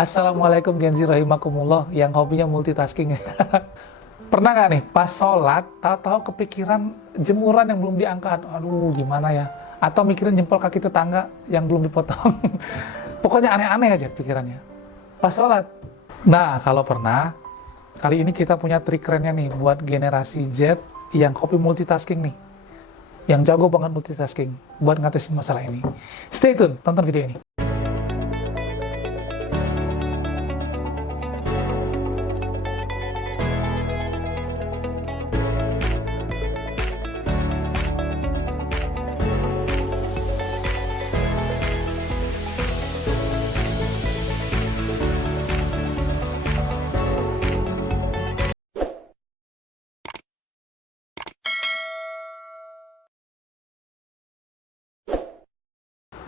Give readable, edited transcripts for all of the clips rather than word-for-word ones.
Assalamualaikum Genzi rahimakumullah yang hobinya multitasking. Pernah nggak nih pas sholat tahu-tahu kepikiran jemuran yang belum diangkat, aduh gimana ya, atau mikirin jempol kaki tetangga yang belum dipotong. Pokoknya aneh-aneh aja pikirannya pas sholat. Nah kalau pernah, kali ini kita punya trik kerennya nih buat generasi Z yang hobi multitasking nih, yang jago banget multitasking buat ngatasin masalah ini. Stay tune, tonton video ini.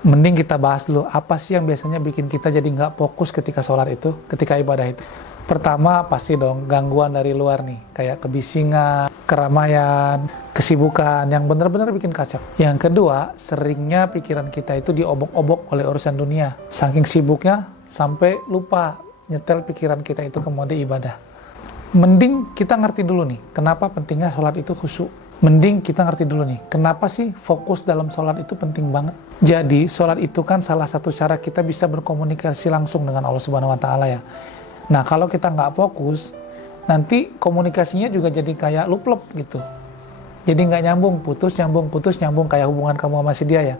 Mending kita bahas dulu, apa sih yang biasanya bikin kita jadi nggak fokus ketika sholat itu, ketika ibadah itu. Pertama, pasti dong gangguan dari luar nih, kayak kebisingan, keramaian, kesibukan, yang benar-benar bikin kacau. Yang kedua, seringnya pikiran kita itu diobok-obok oleh urusan dunia. Saking sibuknya, sampai lupa nyetel pikiran kita itu ke mode ibadah. Mending kita ngerti dulu nih, kenapa pentingnya sholat itu khusyuk. Mending kita ngerti dulu nih, kenapa sih fokus dalam sholat itu penting banget. Jadi, sholat itu kan salah satu cara kita bisa berkomunikasi langsung dengan Allah Subhanahu wa Ta'ala ya. Nah, kalau kita nggak fokus, nanti komunikasinya juga jadi kayak lup-lup gitu. Jadi nggak nyambung, putus, nyambung, kayak hubungan kamu sama si dia ya.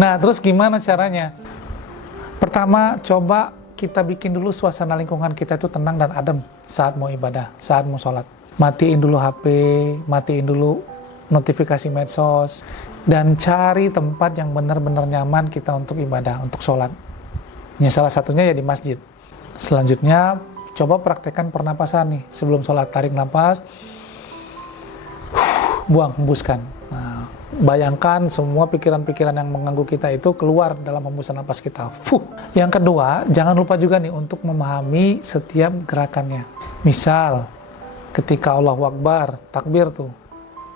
Nah, terus gimana caranya? Pertama, coba kita bikin dulu suasana lingkungan kita itu tenang dan adem saat mau ibadah, saat mau sholat. Matiin dulu HP, matiin dulu notifikasi medsos, dan cari tempat yang benar-benar nyaman kita untuk ibadah, untuk sholat. Ya, salah satunya ya di masjid. Selanjutnya, coba praktekkan pernapasan nih. Sebelum sholat, tarik napas, buang, hembuskan. Nah, bayangkan semua pikiran-pikiran yang mengganggu kita itu keluar dalam hembusan napas kita. Yang kedua, jangan lupa juga nih untuk memahami setiap gerakannya. Misal, ketika Allahu Akbar, takbir tuh,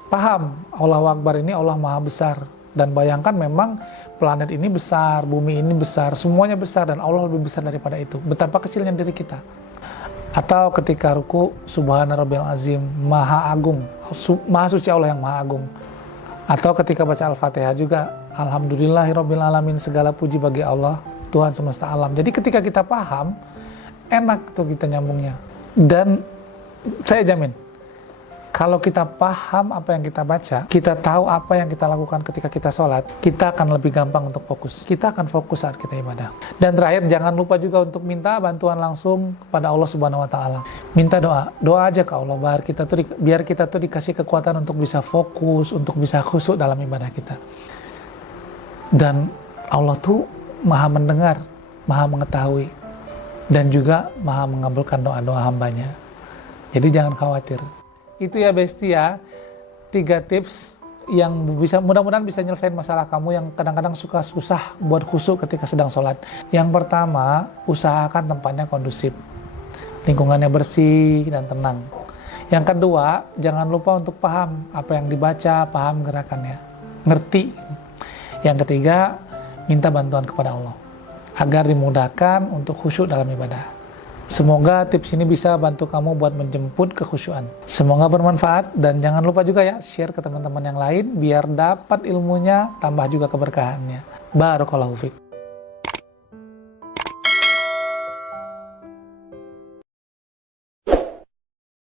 paham Allahu Akbar ini Allah Maha Besar, dan bayangkan memang planet ini besar, bumi ini besar, semuanya besar, dan Allah lebih besar daripada itu. Betapa kecilnya diri kita. Atau ketika ruku, Subhana Rabbiyal Azim, Maha Agung, Maha Suci Allah yang Maha Agung. Atau ketika baca Al-Fatihah juga, Alhamdulillahirabbil alamin, segala puji bagi Allah, Tuhan semesta alam. Jadi ketika kita paham, enak tuh kita nyambungnya. Dan saya jamin, kalau kita paham apa yang kita baca, kita tahu apa yang kita lakukan ketika kita sholat, kita akan lebih gampang untuk fokus. Kita akan fokus saat kita ibadah. Dan terakhir, jangan lupa juga untuk minta bantuan langsung kepada Allah Subhanahu wa Ta'ala. Minta doa aja ke Allah, biar kita tuh dikasih kekuatan untuk bisa fokus, untuk bisa khusyuk dalam ibadah kita. Dan Allah tuh Maha mendengar, Maha mengetahui, dan juga Maha mengabulkan doa-doa hambanya. Jadi jangan khawatir. Itu ya Besti ya, 3 tips yang mudah-mudahan bisa nyelesain masalah kamu yang kadang-kadang suka susah buat khusyuk ketika sedang sholat. Yang pertama, usahakan tempatnya kondusif, lingkungannya bersih dan tenang. Yang kedua, jangan lupa untuk paham apa yang dibaca, paham gerakannya, ngerti. Yang ketiga, minta bantuan kepada Allah agar dimudahkan untuk khusyuk dalam ibadah. Semoga tips ini bisa bantu kamu buat menjemput kekhusyuan. Semoga bermanfaat, dan jangan lupa juga ya share ke teman-teman yang lain biar dapat ilmunya, tambah juga keberkahannya. Barakallahu fiik.